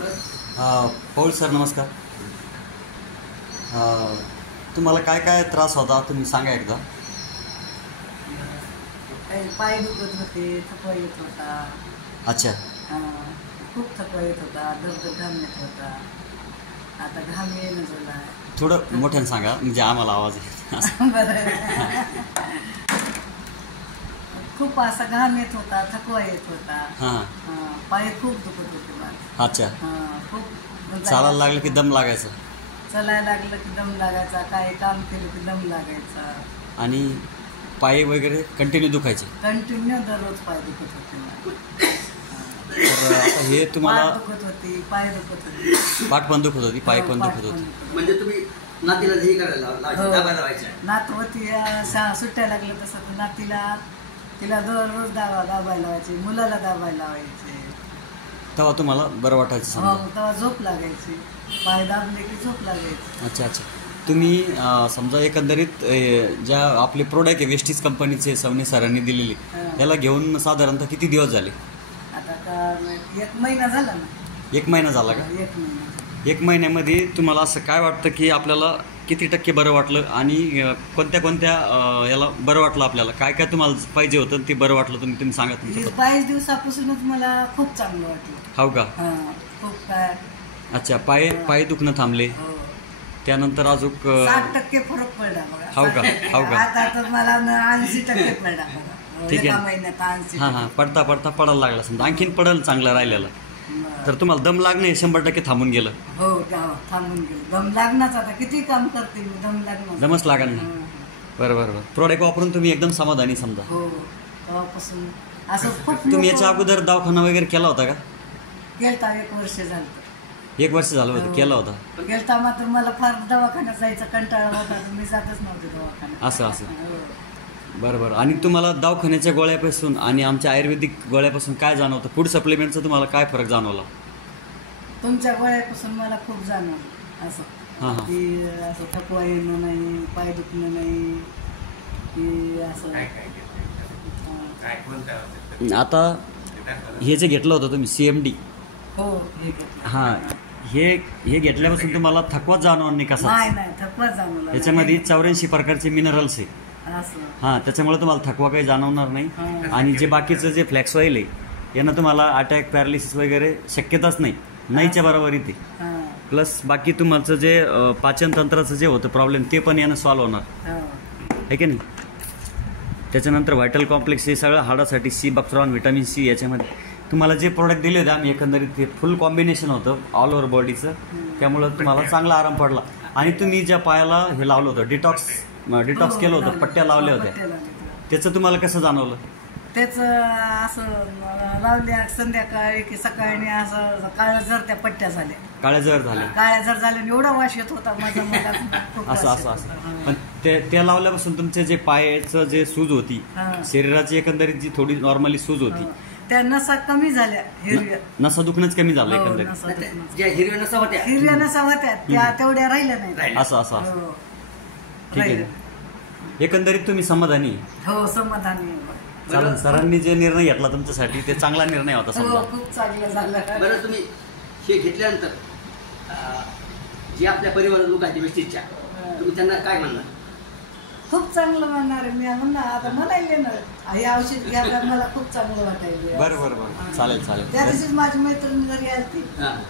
Paul sir नमस्कार. तुम्हाला काय काय त्रास होता तुम्ही सांगा एकदा. पाय दुखत होते, थकवा येत होता. अच्छा. खूप थकवा येत होता, दगदग घाम येत होता. आता घाम येणं झाला. थोडं मोठ्यानं सांगा म्हणजे आम्हाला आवाज येत. खूप असा घाम येत होता, थकवा येत होता. हां. पाय खूप दुखत होते मला. अच्छा. खूप चालायला लागलं की दम लागायचं. चालायला लागलं की दम लागायचा, काही काम केलं की दम लागायचा. आणि पाय वगैरे कंटिन्यू दुखायचे. कंटिन्यू दररोज पाय दुखत होते मला. तर आता हे तुम्हाला दुखत होती, पाय दुखत होती, पाठ पण दुखत होती, पाय पण दुखत होती. म्हणजे तुम्ही नातीला हे करायला लावायचं. नातवती सुट्ट्या लागलं तसं तिला दररोज दाबायला लावायची, मुलाला दाबायला लावायचे. तेव्हा तुम्हाला बरं वाटायचं समजा. तेव्हा झोप लागायची, पाय दाबले की झोप लागायची. अच्छा अच्छा. तुम्ही समजा एकंदरीत ज्या आपले प्रोडक्ट आहे वेस्टीज कंपनीचे सवने सरांनी दिलेली त्याला घेऊन साधारणतः किती दिवस झाले? आता 1 महिना झाला ना. 1 महिना झाला का? 1 महिना. 1 महिन्यामध्ये तुम्हाला असं काय वाटतं की आपल्याला किती टक्के बरं वाटलं आणि कोणत्या याला बरं वाटलं आपल्याला? काय काय तुम्हाला पाहिजे होतं ते बरं वाटलं तुम्ही सांगा. 22 दिवसापासूनच मला खूप चांगलं वाटलं. हो का? खूप काय. अच्छा. पाय दुखणं थांबले. त्यानंतर अजून 60% फरक पडला बघा. हो का? हो का? आता तर मला 80% पडला बघा. ठीक आहे. 1 महिन्यात 80. हां पडता पडायला लागला समजा. आणखीन पडल चांगलं राहिलेलं. तर तुम्हाला दम लागणे 100% थांबून गेलं. हो थांबून गेलं. दम लागणारच. आता किती काम करते मी, दम लागणार. दमच लागणार नाही. बरं. प्रोडक्ट वापरून तुम्ही एकदम समाधानी समजा. हो. तेव्हापासून असं खूप. तुम्ही याच्या अगोदर दवाखाना वगैरे केला होता का? गेलता 1 वर्ष झालं. 1 वर्ष झालं होतं केला होता. गेलता मात्र मला फार दवाखान्यात जायचा कंटाळा होता. मी जातच नव्हते दवाखान्यात. असं. बरं. आणि तुम्हाला दवाखान्याच्या गोळ्यापासून आणि आमच्या आयुर्वेदिक गोळ्यापासून काय जाणवतं? फूड सप्लिमेंटचा तुम्हाला काय फरक जाणवला? तुमच्या गोळ्यापासून मला खूप जाणवलं असं की असं थकवा येणं नाही, पाय दुखणं नाही की असं. आता हे जे घेतलं होतं तुम्ही CMD. हो. हे घेतल्यापासून तुम्हाला थकवा जाणवणार नाही कसा? नाही थकवा जाणवला. याच्यामध्ये 84 प्रकारचे मिनरल्स आहे. त्याच्यामुळे तुम्हाला थकवा काही जाणवणार नाही. आणि जे बाकीचं जे फ्लॅक्स ऑइल आहे यानं तुम्हाला अटॅक पॅरालिसिस वगैरे शक्यताच नाहीच्या बरोबर येते. प्लस बाकी तुमचं जे पाचन तंत्राचं जे होतं प्रॉब्लेम ते पण यानं सॉल्व्ह होणार आहे की नाही. त्याच्यानंतर व्हायटल कॉम्प्लेक्स हे सगळं हाडासाठी C, बक्ट्रॉन, व्हिटॅमिन C याच्यामध्ये तुम्हाला जे प्रोडक्ट दिले होते आम्ही एकंदरीत ते फुल कॉम्बिनेशन होतं ऑल ओव्हर बॉडीचं. त्यामुळं तुम्हाला चांगला आराम पडला. आणि तुम्ही ज्या पायाला हे लावलं होतं डिटॉक्स केलं होतं, पट्ट्या लावल्या होत्या, त्याचं तुम्हाला कसं जाणवलं? त्याचं असं लावल्या संध्याकाळी की सकाळी असं काळ्याजर त्या पट्ट्या झाल्या. काळ्याजर झाल्या एवढा वास येत होता माझा मला. असं. पण त्या लावल्यापासून तुमचे जे पायाचं जे सूज होती, शरीराची एकंदरीत जी थोडी नॉर्मली सूज होती, त्या नसा कमी झाल्या. हिरव्या नसा दुखणंच कमी झालं एकंदरीत. हिरव्या नसा होत्या त्या तेवढ्या राहिल्या नाही. असं. ठीक आहे. एकंदरीत तुम्ही समाधानी? हो समाधानी. चालेल. सरांनी जे निर्णय घेतला तुमच्यासाठी ते चांगला निर्णय होता समजा. खूप चांगला झाला. बरं, तुम्ही हे घेतल्यानंतर जे आपल्या परिवारात लोक आहेत वेस्टीजच्या, तुम्ही त्यांना काय म्हणणार? खूप चांगलं म्हणणार मी. म्हणणार आता मला येणार हे औषध घ्यायला मला खूप चांगलं वाटायला. बरं. चालेल. त्या दिवशीच माझी मैत्रीण घरी आलती.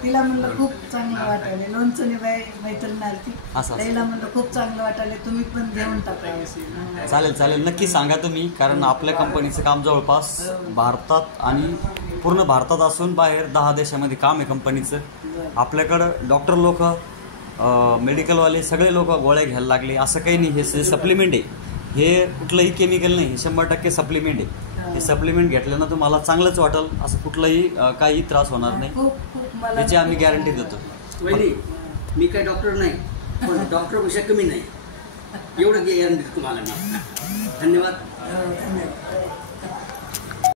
तिला म्हणलं खूप चांगलं वाटायला. लोणचणी बाई मैत्रीण आलती. तिला म्हणलं खूप चांगलं वाटायला, तुम्ही पण घेऊन टाका. चालेल. नक्की सांगा तुम्ही. कारण आपल्या कंपनीचं काम जवळपास भारतात आणि पूर्ण भारतात असून बाहेर 10 देशामध्ये काम आहे कंपनीचं. आपल्याकडं डॉक्टर लोक, मेडिकलवाले सगळे लोक गोळ्या घ्यायला लागले. असं काही नाही. हे सप्लिमेंट आहे. हे कुठलंही केमिकल नाही. हे 100% सप्लिमेंट आहे. हे सप्लिमेंट घेतल्यानं तुम्हाला चांगलंच वाटेल. असं कुठलाही काही त्रास होणार नाही याची आम्ही गॅरंटी देतो. मी काही डॉक्टर नाही, पण डॉक्टरपेक्षा कमी नाही एवढं गॅरंटी तुम्हाला. धन्यवाद.